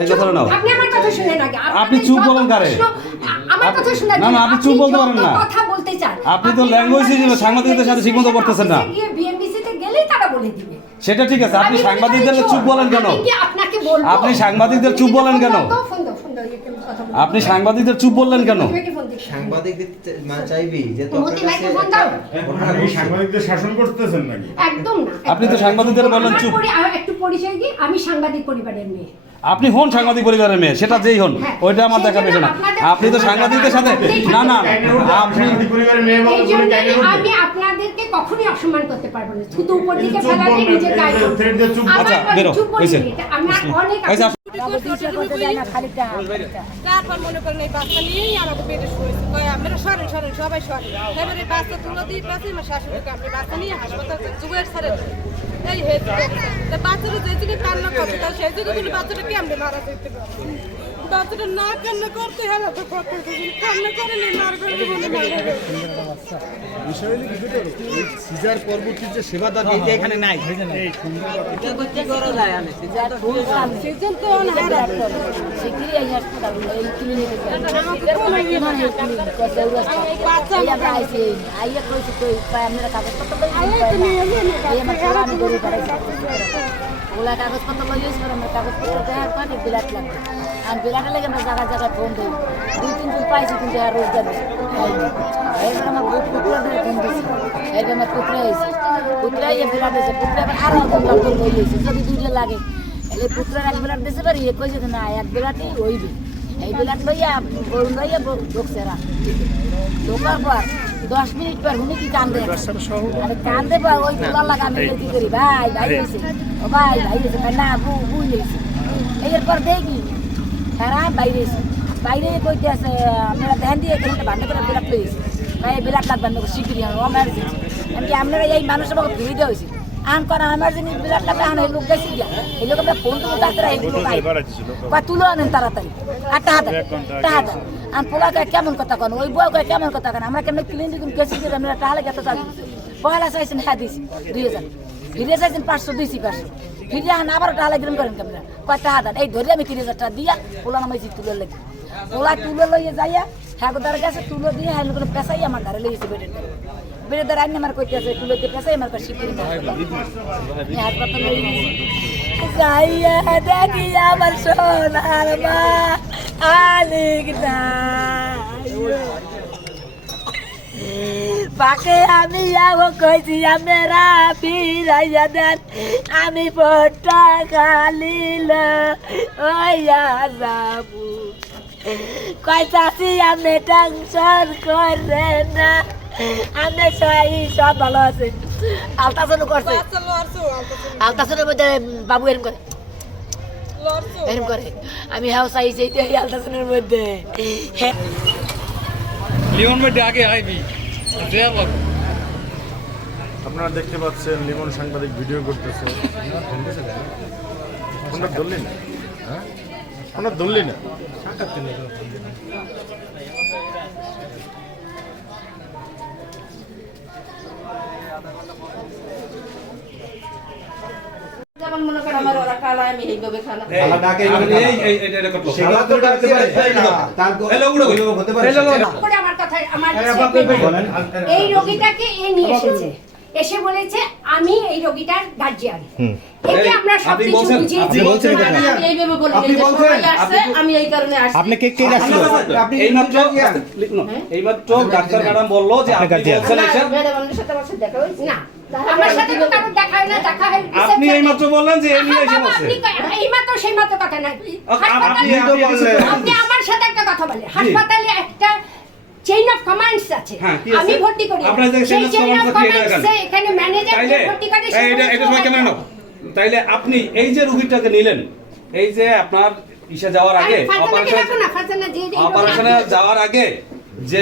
এই কথাটা নাও আপনি আমার কথা শুনেন আগে আপনি চুপ বলেন কারে? আমার কথা শুনেন না, না, আপনি চুপ বলতে পারেন না। কথা বলতে চান আপনি তো হিসেবে সাংবাদিকদের সাথে ঠিকমতো করতেছেন না। গিয়ে গেলেই তারা বলে দিবে সেটা ঠিক আছে আপনি সাংবাদিকদের চুপ বলেন কেন আপনি সাংবাদিকদের চুপ বলেন কেন? আপনি সাংবাদিকদের চুপ বললেন কেন। সাংবাদিকদের মানে চাইবি যে তোর মতি কাছে ভাইকে ফোন দাও। আপনি সাংবাদিকদের শাসন করতেছেন নাকি একদম না আপনি তো সাংবাদিকদের বললেন চুপ। একটু পরিচয় দিই আমি সাংবাদিক পরিবারের মেয়ে আপনি হন সাংবাদিক পরিবারের মেয়ে সেটা যেই হন হ্যাঁ। ওইটা আমার দেখার বিষয় না। আপনি তো সাংবাদিকদের সাথে না না আপনি? আমি আপনাদেরকে কখনোই অসম্মান করতে পারব না। শুধু উপর দিকে চুপ- আচ্ছা, বেরো, আমার অনেক তারপর মনে করেন এই বাচ্চা নিয়েই আমাকে বেডে শুয়েছে কয় আমরা সরেন সরেন সবাই সরেন এবারে বাচ্চা তুলে দিয়ে পাশে আমার শাশুড়িকে বাচ্চা নিয়ে হাসপাতাল জুয়ের সারে এই হেড তা বাচ্চাটা যে দিকে কান্না করছে তার সেই দিকে কিন্তু বাচ্চাটা কেমনে মারা যেতে পারে বাচ্চাটা না কান্না করতে হলে তো হবে। কান্না করে নিয়ে মার করে। সিজার পরবর্তী যে সেবা দাবি এটা এখানে নাই। সেজন তো অনাহার ওলা কাগজপত্র লইয়েছি আমরা কাগজপত্র দেওয়ার পরে বিলাট লাগবে। আর বিলাটের লেগে আমরা জায়গায় জায়গায় ফোন দিই দুই তিন দিন পাইছি কিন্তু আর রোজগার নেই এবার আমার বহুত পুকুরা ধরে ফোন দিয়েছি এবার আমার পুকুরা হয়েছে। পুকুরা ইয়ে বিলাট হয়েছে পুকুরা আবার আরও একজন লোকের লই হয়েছে, যদি দুইটা লাগে। এলে পুকুরার এক বিলাট দিতে পারি এ কইছে না, এক বিলাটই হইবে। এই বিলাট লইয়া গরু লইয়া ঢুকছে রা ঢোকার পর দশ মিনিট পর উনি কি কান্দে? আরে কান্দে পর ওই তোলা লাগা আমি কি করি? ভাই ভাই হয়েছে ও ভাই ভাই হয়েছে না বু বু হয়েছে এরপর দেখি হ্যাঁ বাইরে এসে বাইরে কইতে আছে আপনারা ধ্যান দিয়ে এখানে বান্ধব করে বিলাট লইছে। ভাই বিলাট লাগবে না শিগগিরি আমার এমার্জেন্সি এমনি আপনারা এই মানুষ আমাকে ফিরে দেওয়া হয়েছে? আন করা এমার্জেন্সি বিলাট লাগবে আন এই লোক গেছি গিয়া। এই লোক আমরা ফোন তুলো ডাক্তার এই লোক আই বা তুলো আনেন তাড়াতাড়ি। আর টাহা দেন টাহা দেন আর পোলা কয় কেমন কথা কন? ওই বউ কয় কেমন কথা কন? আমরা কেমন ক্লিনিক গেছি যে আমরা তাহলে কত চাল পয়লা চাইছেন হ্যাঁ দিছি দুই হাজার। ফিরে চাইছেন পাঁচশো দিছি পাঁচশো। ফিরে আন আবার টাহা লাগিলেন করেন কেমন? কয় টাহা দেন। এই ধরে আমি তিরিশ হাজার টাকা দিয়া পোলা নামাইছি তুলে লেগে পোলা তুলে লইয়ে যাইয়া হ্যাঁ দ্বার কাছে তুলো দিয়ে হ্যাঁ লোকের পেশাই আমার ধারে লইয়েছে বেডের ধারে। বেডের ধারে আইন আমার কইতে আছে, তুলে দিয়ে পেশাই আমার কাছে হাসপাতাল লইয়ে গেছি। যাইয়া দেখি আমার সোনার মা আলিক পাকে আমি যাব কইছি আমরা ফিরাইয়া দেন আমি পট্টা খালিল ওইয়া যাব। কয় চাষি আমি টেনশন করে না। আমি সবাই সব ভালো আছে। আলতাসনও করছে আলতাসনের মধ্যে বাবু এরম করে। এরম করে। আমি চাইছি এই আলতাসনের মধ্যে। লিওন মেডে আগে আইবি। আপনারা দেখতে পাচ্ছেন লিমন সাংবাদিক ভিডিও করতেছে আমরা ধরলি না হ্যাঁ ধরলি না যেমন মনে করো আমার ওরা কালা আমি এইভাবে খানা আল্লাহ ডাকে সেগুলো তো ডাকতে পারে তার হতে পারে করে আমার এই রোগীটাকে এ নিয়ে এসেছে। এসে বলেছে আমি এই রোগীটার গার্জিয়ান আমরা আপনি বুঝিয়েছি। আপনি বলছেন এটা। আমি এইভাবে বলি আপনি এই যে বলছেন, সবাই আসছে আমি এই কারণে আসছি। আপনি কে কে রাখছিল আপনি এইমাত্র এইমাত্র ডাক্তার ম্যাডাম বলল যে আপনি বলছেন এসে ম্যাডামের সাথে আমার সাথে দেখা হয়েছে। না আমার সাথে তো কারোর দেখা হয় না দেখা হয় আপনি এইমাত্র বললেন যে এই নিয়ে এসে আহা, বাবা, বলছে আপনি ক- এইমাত্র সেই মাত্র কথা না। আপনি- আপনি আমার সাথে একটা কথা বলেন। হাসপাতালে একটা চেইন অফ কমান্ডস আছে? আমি ভর্তি করি। সেই চেইন অফ কমান্ডস এখানে ম্যানেজার তাইলে ভর্তি করে এটা এটা ক্যামেরা নাও। তাইলে আপনি এই যে রোগীটাকে নিলেন এই যে আপনার ইসে যাওয়ার আগে অপারেশনে যাওয়ার আগে যে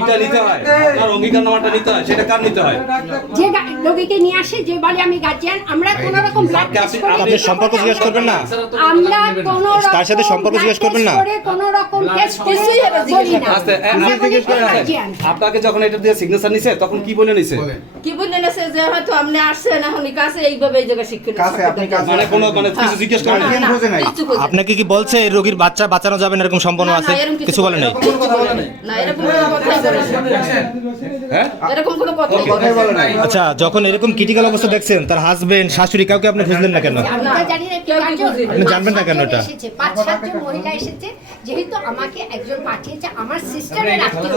এটা নিতে হয় আপনার অঙ্গীকার নামাটা নিতে হয় সেটা কার নিতে হয়? যে রোগীকে নিয়ে আসে যে বলে আমি গার্জিয়ান আমরা কোন রকম ব্লাড আপনি- টেস্ট আপনি- আপনি সম্পর্ক জিজ্ঞেস করবেন না? আমরা কোন তার সাথে সম্পর্ক জিজ্ঞেস করবেন না? কোন রকম টেস্ট কিছুই বলি না। আস্তে, এ- জিজ্ঞেস করেন, আপনাকে যখন এটা দিয়ে সিগনেচার নিছে তখন কি বলে নিছে? কি বললেন আছে যে হয়তো আপনি আসছেন এখন কাছে এইভাবে এই জায়গায় শিক্ষণ মানে কোনো মানে কিছু জিজ্ঞেস করেন। আপনাকে কি বলছে এই রোগীর বাচ্চা বাঁচানো যাবে না এরকম সম্পন্ন আছে? কিছু বলে নাই? কোনো কথা বলে নাই। না, হ্যাঁ। আচ্ছা যখন এরকম ক্রিটিক্যাল অবস্থা দেখছেন তার হাজবেন্ড শাশুড়ি কাউকে আপনি খুঁজলেন না কেন। আপনি জানবেন না কেন এটা? পাঁচ সাতজন মহিলা এসেছে যেহেতু আমাকে একজন পাঠিয়েছে আমার সিস্টারের আত্মীয়।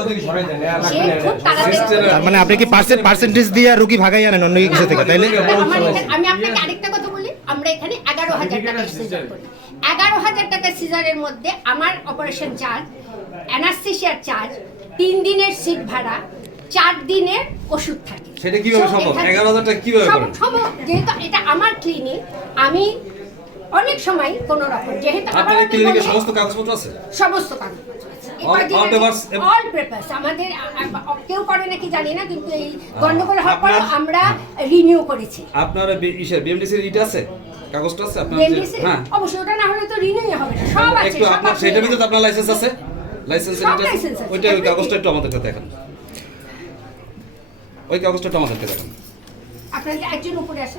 সে খুব তাড়াতাড়ি তার মানে আপনি কি পার্সেন্টেজ দিয়ে রোগী ভাগাই আনেন অন্য কিছু থেকে তাইলে আমি আপনাকে আরেকটা কথা বলি আমরা এখানে এগারো হাজার টাকা সিজার করি। এগারো হাজার টাকা সিজারের মধ্যে আমার অপারেশন চার্জ অ্যানাস্থেশিয়ার চার্জ তিন দিনের সিট ভাড়া চার দিনের ওষুধ থাকে। সেটা কীভাবে সম্ভব? এখানে- 11,000 টাকা কীভাবে সম- সম্ভব যেহেতু এটা আমার ক্লিনিক আমি অনেক সময় কোন রকম যেহেতু এই ক্লিনিকে সমস্ত কাগজপত্র আছে? সমস্ত কাগজপত্র আমাদের কেউ করে নাকি জানি না কিন্তু এই গন্ডগোল হওয়ার পর আমরা রিনিউ করেছি। আপনার ইসের বিএমডিসির ইটা আছে? কাগজটা আছে আপনার হ্যাঁ। অবশ্যই ওটা না হলে তো রিনিউ হবে না। সব আছে একটু আপনার আপনি- ভিতরে আপনার লাইসেন্স আছে? লাইসেন্সের ওইটা ওই। কাগজটা একটু আমাদেরকে দেখান। ওই কাগজটা একটু আমাদেরকে দেখান। আপনার একজন উপরে আছে